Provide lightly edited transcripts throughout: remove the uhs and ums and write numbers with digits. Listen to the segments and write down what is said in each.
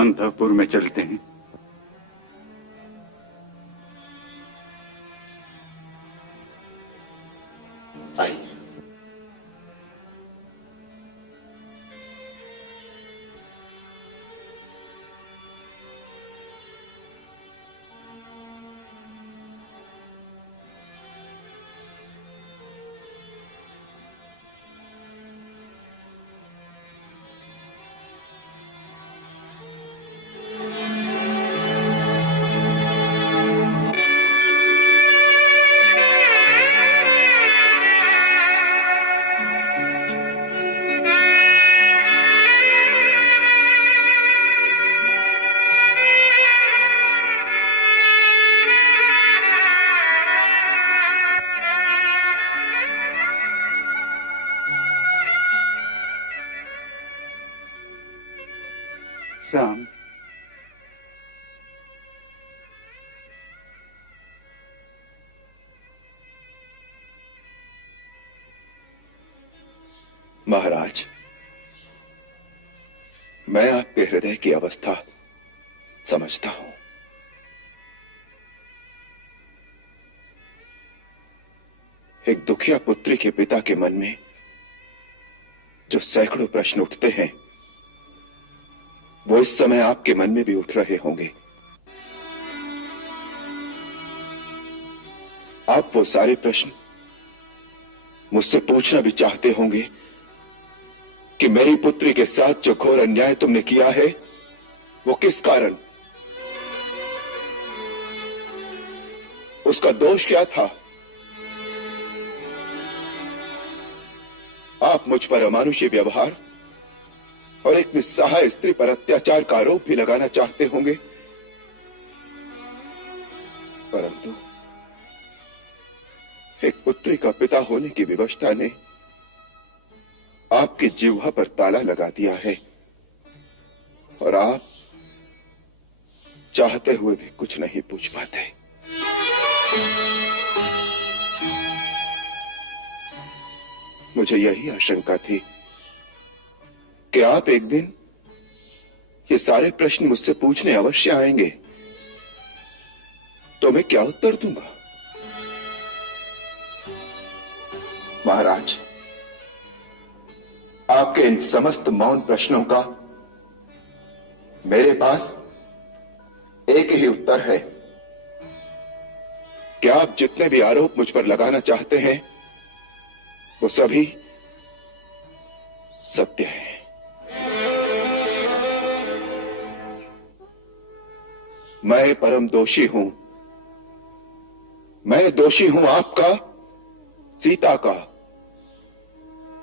अंधपुर में चलते हैं। आइए। राम, महाराज, मैं आपके हृदय की अवस्था समझता हूं। एक दुखिया पुत्री के पिता के मन में जो सैकड़ों प्रश्न उठते हैं, वो इस समय आपके मन में भी उठ रहे होंगे। आप वो सारे प्रश्न मुझसे पूछना भी चाहते होंगे कि मेरी पुत्री के साथ जो घोर अन्याय तुमने किया है, वो किस कारण, उसका दोष क्या था? आप मुझ पर अमानुषी व्यवहार और एक निस्सहाय स्त्री पर अत्याचार का आरोप भी लगाना चाहते होंगे, परंतु एक पुत्री का पिता होने की विवशता ने आपकी जिह्वा पर ताला लगा दिया है और आप चाहते हुए भी कुछ नहीं पूछ पाते। मुझे यही आशंका थी कि आप एक दिन ये सारे प्रश्न मुझसे पूछने अवश्य आएंगे, तो मैं क्या उत्तर दूंगा? महाराज, आपके इन समस्त मौन प्रश्नों का मेरे पास एक ही उत्तर है कि आप जितने भी आरोप मुझ पर लगाना चाहते हैं, वो सभी सत्य है। मैं परम दोषी हूं। मैं दोषी हूं आपका, सीता का।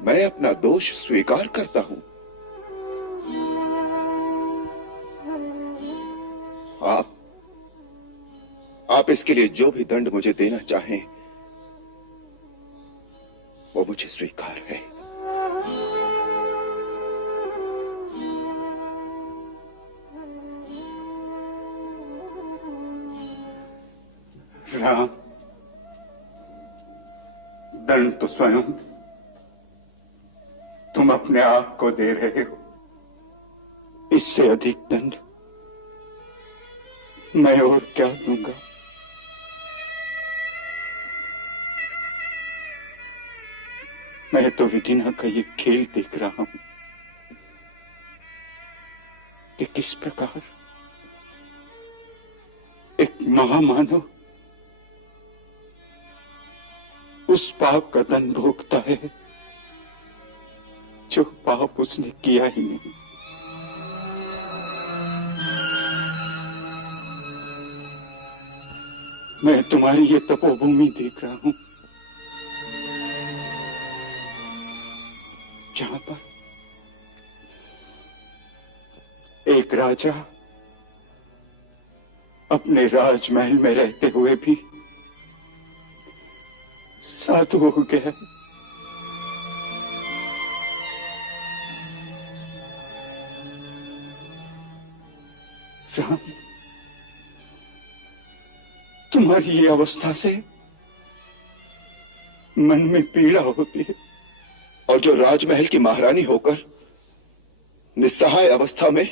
मैं अपना दोष स्वीकार करता हूं। आप इसके लिए जो भी दंड मुझे देना चाहें, वो मुझे स्वीकार है। राम, दंड तो स्वयं तुम अपने आप को दे रहे हो। इससे अधिक दंड मैं और क्या दूंगा? मैं तो विधिना का ये खेल देख रहा हूं कि किस प्रकार एक महामानव उस पाप का दंड भोगता है जो पाप उसने किया ही नहीं। मैं तुम्हारी ये तपोभूमि देख रहा हूं, जहां पर एक राजा अपने राजमहल में रहते हुए भी साधु हो गया। राम, तुम्हारी ये अवस्था से मन में पीड़ा होती है। और जो राजमहल की महारानी होकर निस्सहाय अवस्था में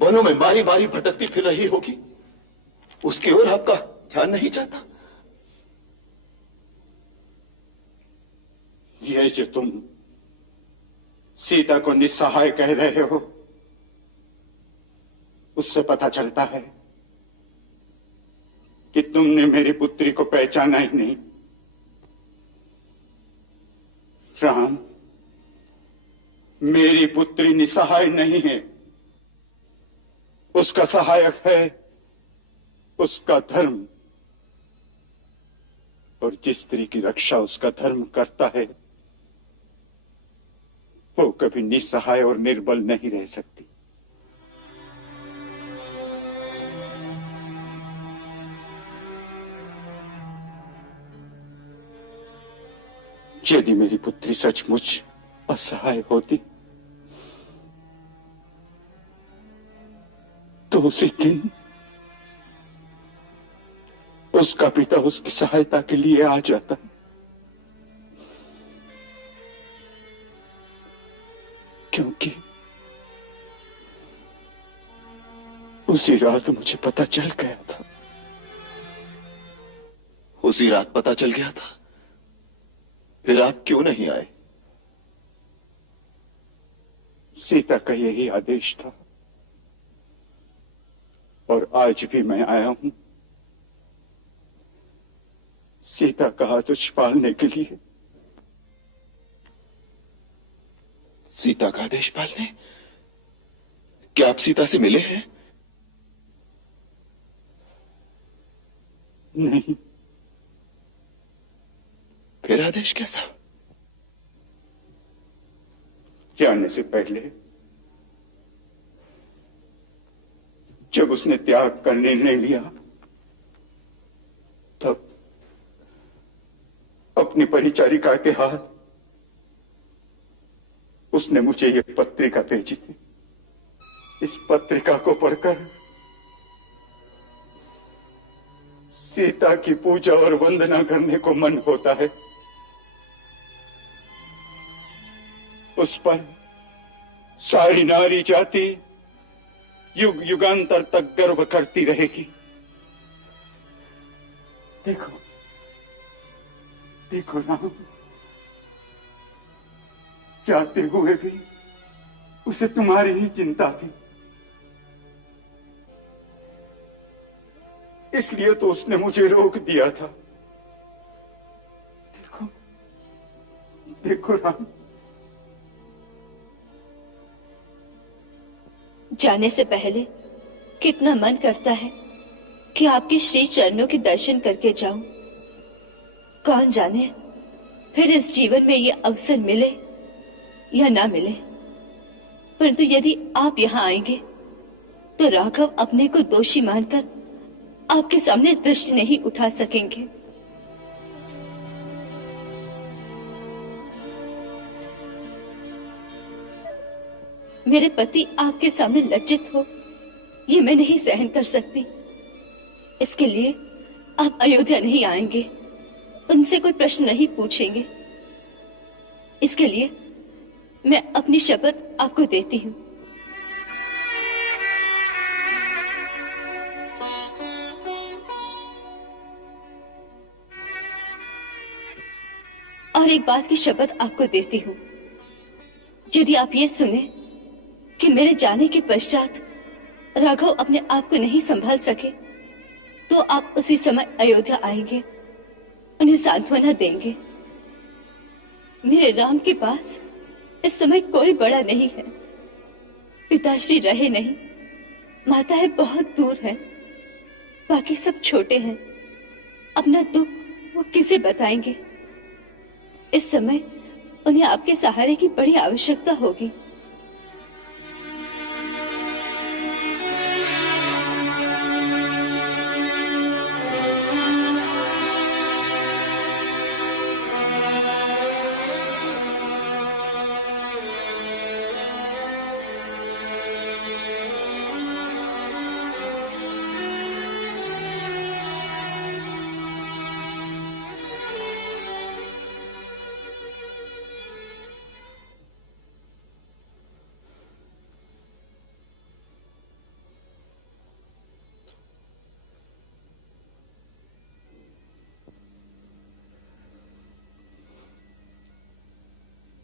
वनों में बारी बारी भटकती फिर रही होगी, उसकी ओर आपका ध्यान नहीं जाता? ये जो तुम सीता को निस्सहाय कह रहे हो, उससे पता चलता है कि तुमने मेरी पुत्री को पहचाना ही नहीं। राम, मेरी पुत्री निस्सहाय नहीं है, उसका सहायक है उसका धर्म। और जिस स्त्री की रक्षा उसका धर्म करता है, वो कभी निस्सहाय और निर्बल नहीं रह सकती। यदि मेरी पुत्री सचमुच असहाय होती तो उसी दिन उसका पिता उसकी सहायता के लिए आ जाता। क्योंकि उसी रात मुझे पता चल गया था। उसी रात पता चल गया था? फिर आप क्यों नहीं आए? सीता का यही आदेश था और आज भी मैं आया हूं सीता का आदेश पालने के लिए। सीता का आदेश पालने? क्या आप सीता से मिले हैं? नहीं। फिर आदेश कैसा? जाने से पहले, जब उसने त्याग का निर्णय लिया, तब अपनी परिचारिका के हाथ उसने मुझे ये पत्रिका भेजी थी। इस पत्रिका को पढ़कर सीता की पूजा और वंदना करने को मन होता है। उस पर सारी नारी जाति युग युगांतर तक गर्व करती रहेगी। देखो, देखो राम, जाते हुए भी उसे तुम्हारी ही चिंता थी। इसलिए तो उसने मुझे रोक दिया था। देखो, देखो राम। जाने से पहले कितना मन करता है कि आपके श्री चरणों के दर्शन करके जाऊं। कौन जाने फिर इस जीवन में ये अवसर मिले या ना मिले, परंतु यदि आप यहाँ आएंगे तो राघव अपने को दोषी मानकर आपके सामने दृष्टि नहीं उठा सकेंगे। मेरे पति आपके सामने लज्जित हो, ये मैं नहीं सहन कर सकती। इसके लिए आप अयोध्या नहीं आएंगे, उनसे कोई प्रश्न नहीं पूछेंगे। इसके लिए मैं अपनी शपथ आपको देती हूँ। और एक बात की शपथ आपको देती हूँ, यदि आप ये सुने कि मेरे जाने के पश्चात राघव अपने आप को नहीं संभाल सके, तो आप उसी समय अयोध्या आएंगे, उन्हें सांत्वना देंगे। मेरे राम के पास इस समय कोई बड़ा नहीं है, पिताश्री रहे नहीं, माताएं बहुत दूर हैं, बाकी सब छोटे हैं। अपना दुख वो किसे बताएंगे? इस समय उन्हें आपके सहारे की बड़ी आवश्यकता होगी।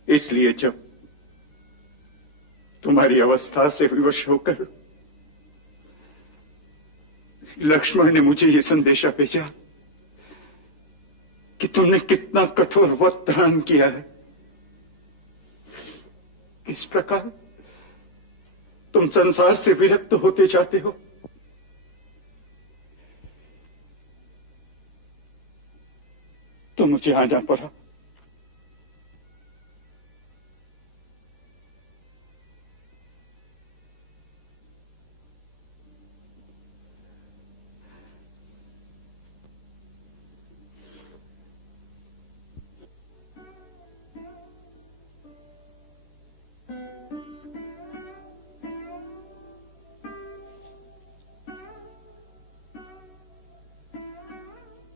इसलिए जब तुम्हारी अवस्था से विवश होकर लक्ष्मण ने मुझे यह संदेशा भेजा कि तुमने कितना कठोर व्रत धारण किया है, किस प्रकार तुम संसार से विरक्त होते जाते हो, तो मुझे आना पड़ा।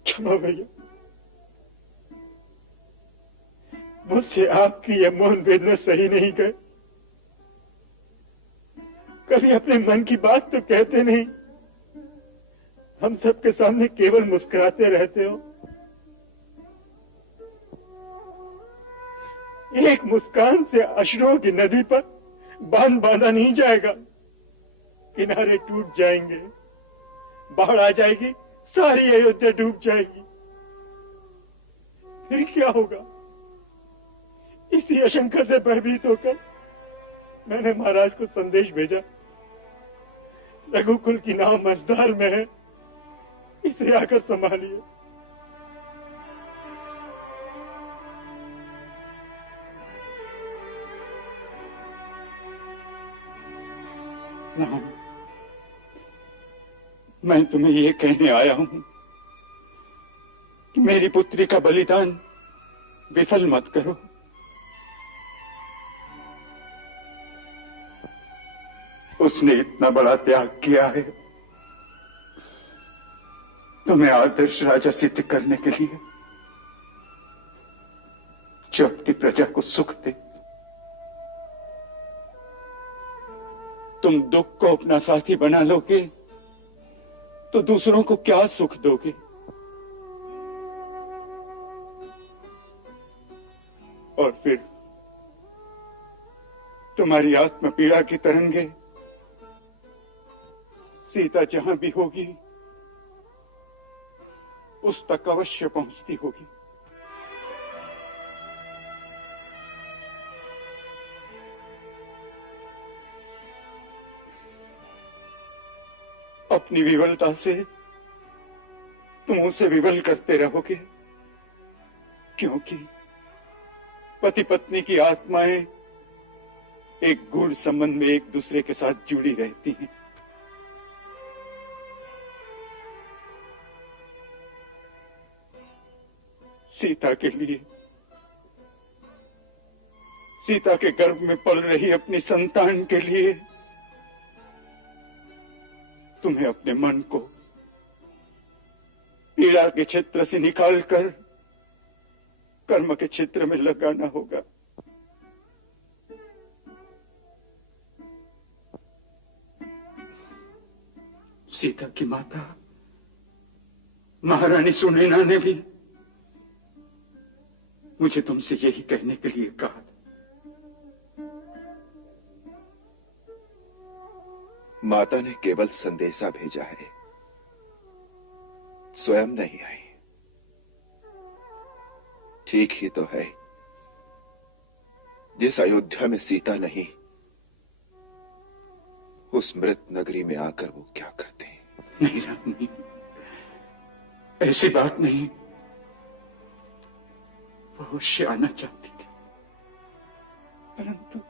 क्षमा भैया, मुझसे आपकी यह मौन वेदना सही नहीं गए। कभी अपने मन की बात तो कहते नहीं, हम सबके सामने केवल मुस्कुराते रहते हो। एक मुस्कान से अश्रुओं की नदी पर बांध बांधा नहीं जाएगा, किनारे टूट जाएंगे, बाढ़ आ जाएगी, सारी अयोध्या डूब जाएगी, फिर क्या होगा? इसी आशंका से भयभीत होकर मैंने महाराज को संदेश भेजा, रघुकुल की नाव मझधार में है, इसे आकर संभालिए। मैं तुम्हें यह कहने आया हूं कि मेरी पुत्री का बलिदान विफल मत करो। उसने इतना बड़ा त्याग किया है, तुम्हें आदर्श राजा सिद्ध करने के लिए, जो अपनी प्रजा को सुख दे। तुम दुख को अपना साथी बना लोगे तो दूसरों को क्या सुख दोगे? और फिर तुम्हारी आत्म पीड़ा की तरंगे सीता जहां भी होगी उस तक अवश्य पहुंचती होगी। अपनी विवलता से तुम उसे विवल करते रहोगे, क्योंकि पति पत्नी की आत्माएं एक गूढ़ संबंध में एक दूसरे के साथ जुड़ी रहती हैं। सीता के लिए, सीता के गर्भ में पल रही अपनी संतान के लिए तुम्हें अपने मन को पीड़ा के क्षेत्र से निकालकर कर्म के क्षेत्र में लगाना होगा। सीता की माता महारानी सुनैना ने भी मुझे तुमसे यही कहने के लिए कहा। माता ने केवल संदेशा भेजा है, स्वयं नहीं आई। ठीक ही तो है, जिस अयोध्या में सीता नहीं, उस मृत नगरी में आकर वो क्या करते हैं? नहीं रानी, ऐसी बात नहीं। वो अवश्य आना चाहती थी, परंतु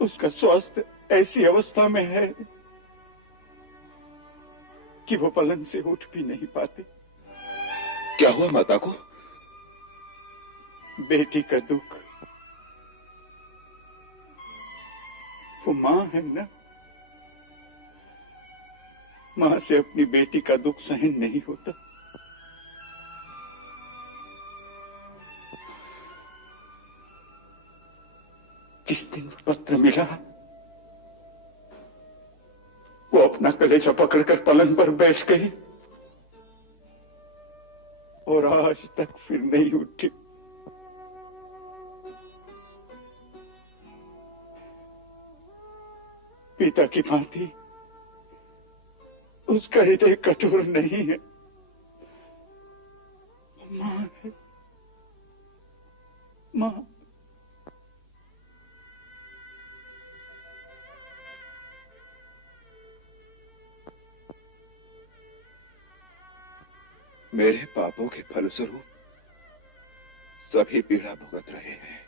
उसका स्वास्थ्य ऐसी अवस्था में है कि वो पलंग से उठ भी नहीं पाते। क्या हुआ माता को? बेटी का दुख। वो मां है ना, मां से अपनी बेटी का दुख सहन नहीं होता। जिस दिन पत्र मिला, वो अपना कलेजा पकड़कर पलंग पर बैठ गई और आज तक फिर नहीं उठी। पिता की भांति उसका हृदय कठोर नहीं है, मां है। मां। मेरे पापों के फलस्वरूप सभी पीड़ा भुगत रहे हैं।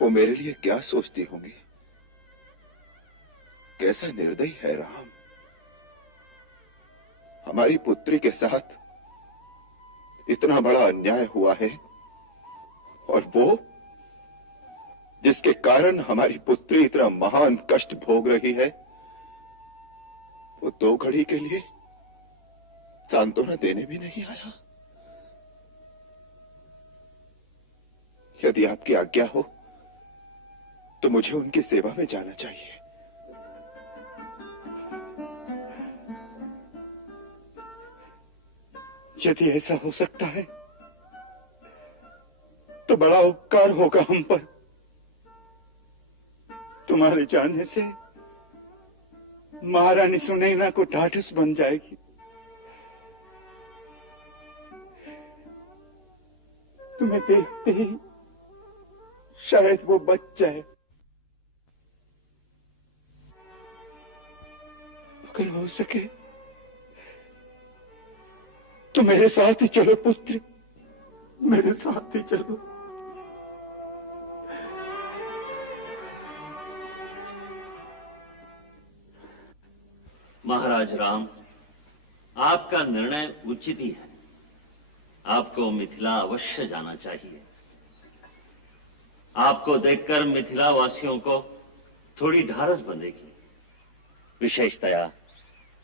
वो मेरे लिए क्या सोचती होंगी? कैसा निर्दयी है राम। हमारी पुत्री के साथ इतना बड़ा अन्याय हुआ है, और वो जिसके कारण हमारी पुत्री इतना महान कष्ट भोग रही है, वो 2 घड़ी के लिए सांत्वना देने भी नहीं आया। यदि आपकी आज्ञा हो तो मुझे उनकी सेवा में जाना चाहिए। यदि ऐसा हो सकता है तो बड़ा उपकार होगा हम पर। तुम्हारे जाने से महारानी सुनैना को ढाढ़स बन जाएगी। तुम्हें देखते ही शायद वो बच जाए। अगर हो सके तो मेरे साथ ही चलो पुत्र, मेरे साथ ही चलो। महाराज राम, आपका निर्णय उचित ही है। आपको मिथिला अवश्य जाना चाहिए। आपको देखकर मिथिला वासियों को थोड़ी ढाढ़स बंधेगी। विशेषतया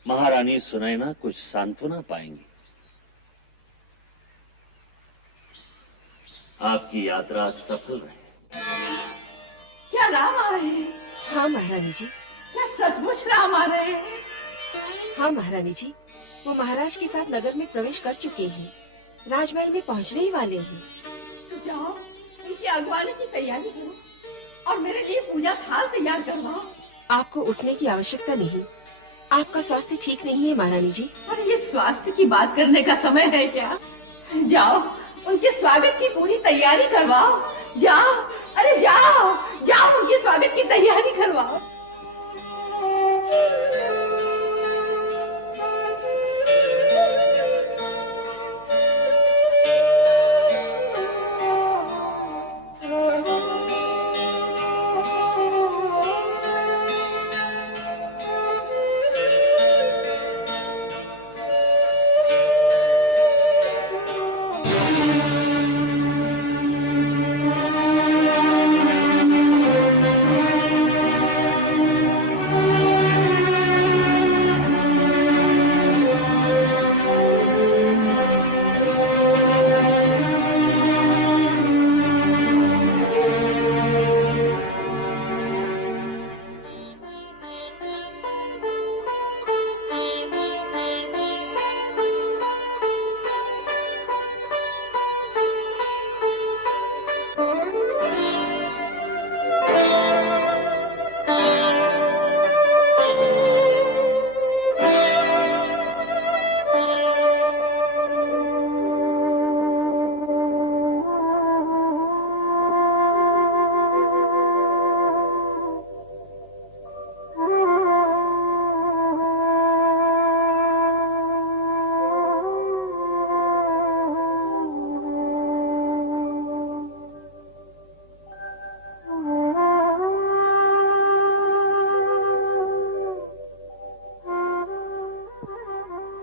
महारानी सुनैना कुछ सांत्वना पाएंगी। आपकी यात्रा सफल रहे। क्या राम आ रहे हैं? हाँ महारानी जी। क्या सचमुच राम आ रहे हैं? हाँ महारानी जी, वो महाराज के साथ नगर में प्रवेश कर चुके हैं। राजमहल में पहुंचने ही वाले हैं। तो जाओ, उनकी अगवानी की तैयारी करो और मेरे लिए पूजा थाल तैयार करवाओ। आपको उठने की आवश्यकता नहीं। आपका स्वास्थ्य ठीक नहीं है महारानी जी। और ये स्वास्थ्य की बात करने का समय है क्या? जाओ, उनके स्वागत की पूरी तैयारी करवाओ। जाओ, अरे जाओ जाओ, उनके स्वागत की तैयारी करवाओ।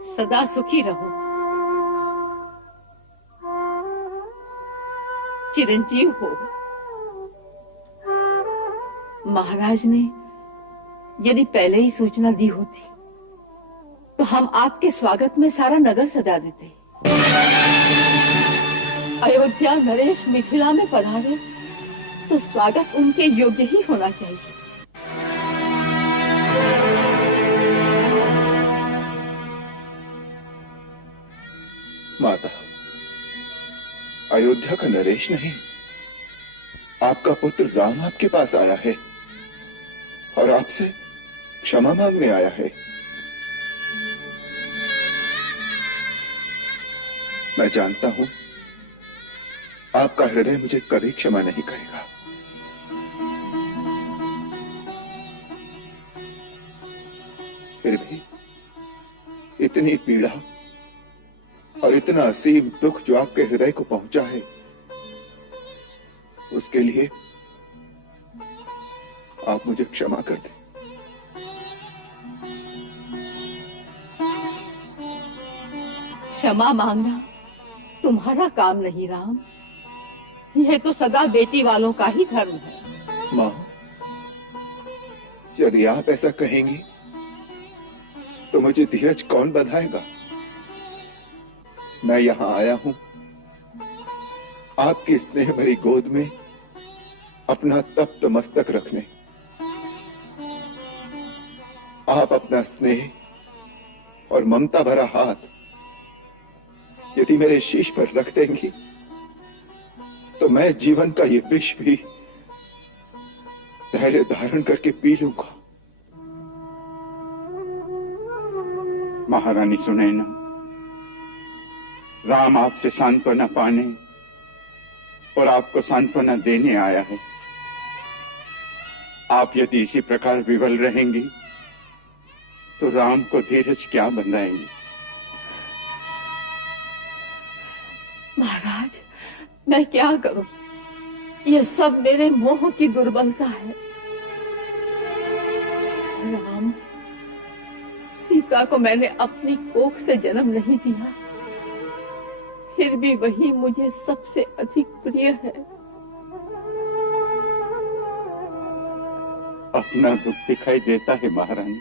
सदा सुखी रहो, चिरंजीव हो। महाराज ने यदि पहले ही सूचना दी होती तो हम आपके स्वागत में सारा नगर सजा देते। अयोध्या नरेश मिथिला में पधारे तो स्वागत उनके योग्य ही होना चाहिए। माता, अयोध्या का नरेश नहीं, आपका पुत्र राम आपके पास आया है आपसे क्षमा मांगने आया है। मैं जानता हूं आपका हृदय मुझे कभी क्षमा नहीं करेगा। फिर भी इतनी पीड़ा और इतना असीम दुख जो आपके हृदय को पहुंचा है, उसके लिए आप मुझे क्षमा कर दें। क्षमा मांगना तुम्हारा काम नहीं राम, यह तो सदा बेटी वालों का ही धर्म है। मां, यदि आप ऐसा कहेंगी तो मुझे धीरज कौन बंधाएगा? मैं यहां आया हूं आपकी स्नेह भरी गोद में अपना तप्त मस्तक रखने। आप अपना स्नेह और ममता भरा हाथ यदि मेरे शीश पर रख देंगी तो मैं जीवन का ये विष भी धैर्य धारण करके पी लूंगा। महारानी सुनैना, राम आपसे सांत्वना पाने और आपको सांत्वना देने आया है। आप यदि इसी प्रकार विवल रहेंगी तो राम को धीरज क्या बंधाएंगे? महाराज, मैं क्या करूं? यह सब मेरे मोह की दुर्बलता है। राम, सीता को मैंने अपनी कोख से जन्म नहीं दिया, फिर भी वही मुझे सबसे अधिक प्रिय है। अपना दुख दिखाई देता है महारानी,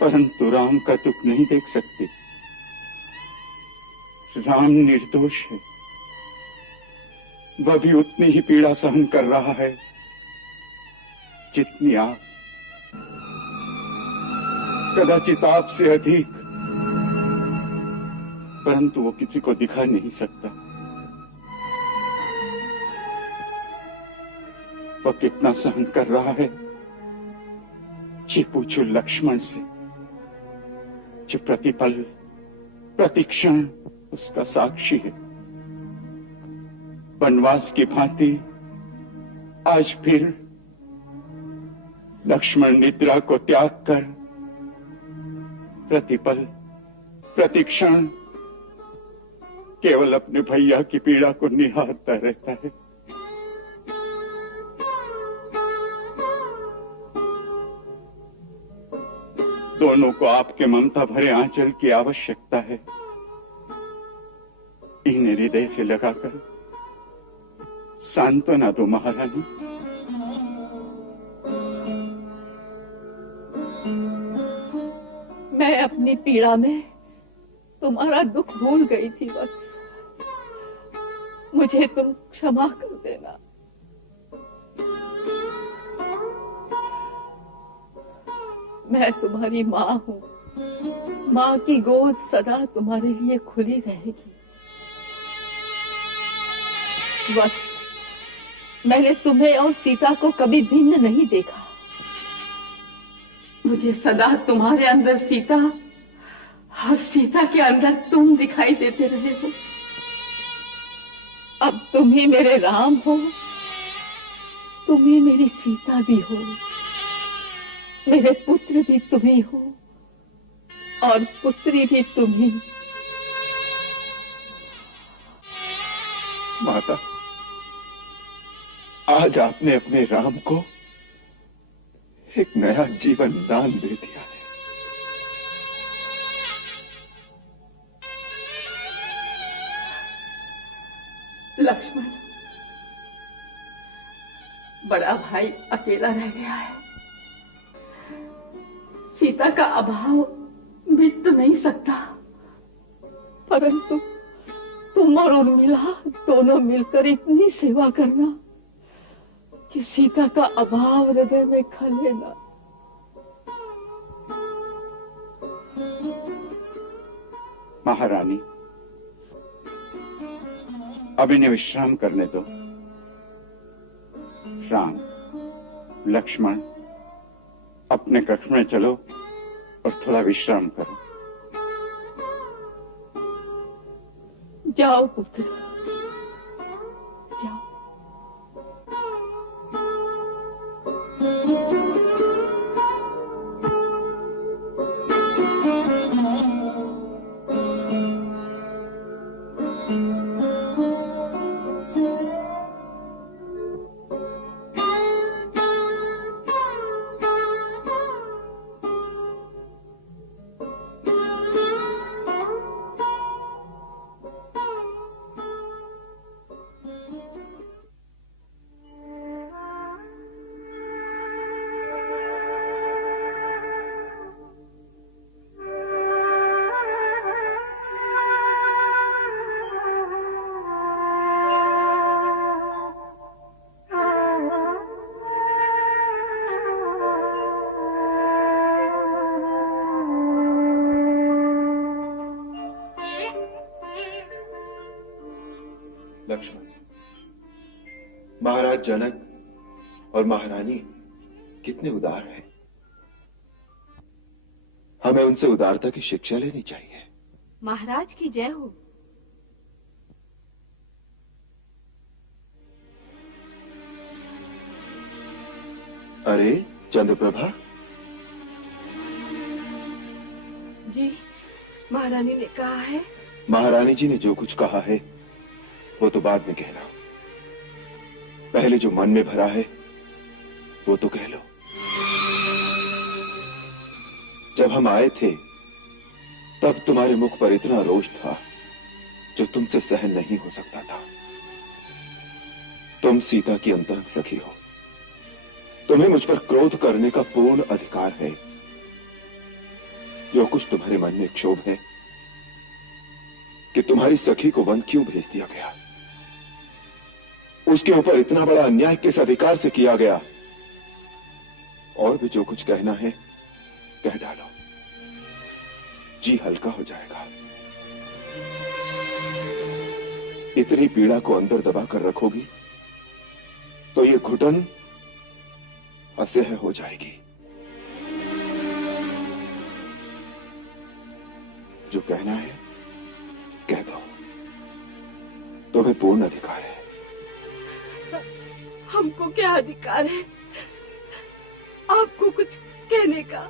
परंतु राम का दुख नहीं देख सकती। राम निर्दोष है, वह भी उतनी ही पीड़ा सहन कर रहा है जितनी आप, कदाचित आपसे अधिक, परंतु वो किसी को दिखा नहीं सकता। वह कितना सहन कर रहा है जी पूछो लक्ष्मण से, जो प्रतिपल प्रतिक्षण उसका साक्षी है। वनवास की भांति आज फिर लक्ष्मण निद्रा को त्याग कर प्रतिपल प्रतिक्षण केवल अपने भैया की पीड़ा को निहारता रहता है। दोनों को आपके ममता भरे आंचल की आवश्यकता है। इन्हें हृदय से लगाकर सांत्वना दो महारानी। मैं अपनी पीड़ा में तुम्हारा दुख भूल गई थी वत्स, मुझे तुम क्षमा कर देना। मैं तुम्हारी माँ हूँ, माँ की गोद सदा तुम्हारे लिए खुली रहेगी। वत्स, मैंने तुम्हें और सीता को कभी भिन्न नहीं देखा। मुझे सदा तुम्हारे अंदर सीता और सीता के अंदर तुम दिखाई देते रहे हो। अब तुम ही मेरे राम हो, तुम ही मेरी सीता भी हो, मेरे पुत्र भी तुम ही हो और पुत्री भी तुम ही। माता, आज आपने अपने राम को एक नया जीवन दान दे दिया है। लक्ष्मण, बड़ा भाई अकेला रह गया है। सीता का अभाव मिट तो नहीं सकता, परंतु तुम और उर्मिला दोनों मिलकर इतनी सेवा करना कि सीता का अभाव हृदय में खले ना। महारानी, अब इन्हें विश्राम करने दो। राम, लक्ष्मण, अपने कक्ष में चलो और थोड़ा विश्राम करो। जाओ पुत्र, जाओ। लक्ष्मण, महाराज जनक और महारानी कितने उदार हैं। हमें उनसे उदारता की शिक्षा लेनी चाहिए। महाराज की जय हो। अरे चंद्रप्रभा, जी महारानी ने कहा है। महारानी जी ने जो कुछ कहा है वो तो बाद में कहना, पहले जो मन में भरा है वो तो कह लो। जब हम आए थे तब तुम्हारे मुख पर इतना रोष था जो तुमसे सहन नहीं हो सकता था। तुम सीता की अंतरंग सखी हो, तुम्हें मुझ पर क्रोध करने का पूर्ण अधिकार है। जो कुछ तुम्हारे मन में क्षोभ है कि तुम्हारी सखी को वन क्यों भेज दिया गया, उसके ऊपर इतना बड़ा अन्याय किस अधिकार से किया गया, और भी जो कुछ कहना है कह डालो, जी हल्का हो जाएगा। इतनी पीड़ा को अंदर दबा कर रखोगी तो ये घुटन असह्य हो जाएगी। जो कहना है कह दो, तुम्हें पूर्ण अधिकार है। हमको क्या अधिकार है आपको कुछ कहने का?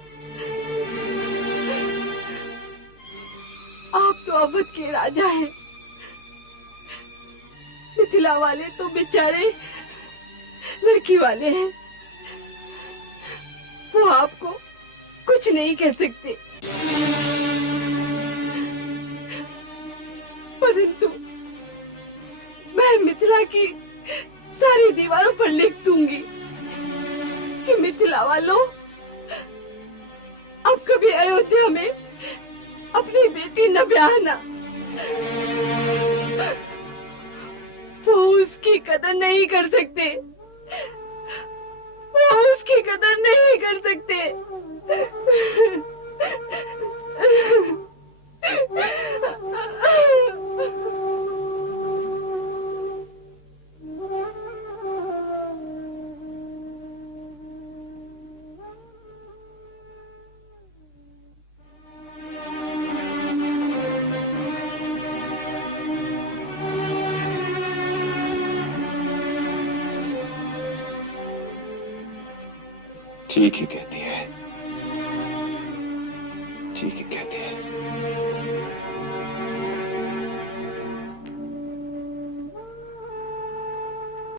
आप तो अवध के राजा हैं। मिथिला वाले तो बेचारे लड़की वाले हैं, वो आपको कुछ नहीं कह सकते। परंतु मैं मिथिला की सारी दीवारों पर लिख दूंगी कि मिथिला वालों, अब कभी अयोध्या में अपनी बेटी न ब्याहना। वो उसकी कदर नहीं कर सकते, वो उसकी कदर नहीं कर सकते। ठीक ही कहती है, ठीक ही कहती है।